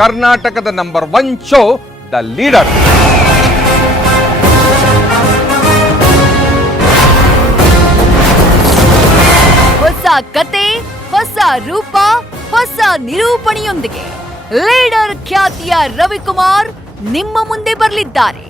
ಕರ್ನಾಟಕದ number one show the leader ಹೊಸ ಕತೆ ಹೊಸ ರೂಪ ಹೊಸ ನಿರೂಪಣೆಯೊಂದಿಗೆ ಲೀಡರ್ ಖ್ಯಾತಿಯ ರವಿಕುಮಾರ್ ನಿಮ್ಮ ಮುಂದೆ ಬರಲಿದ್ದಾರೆ.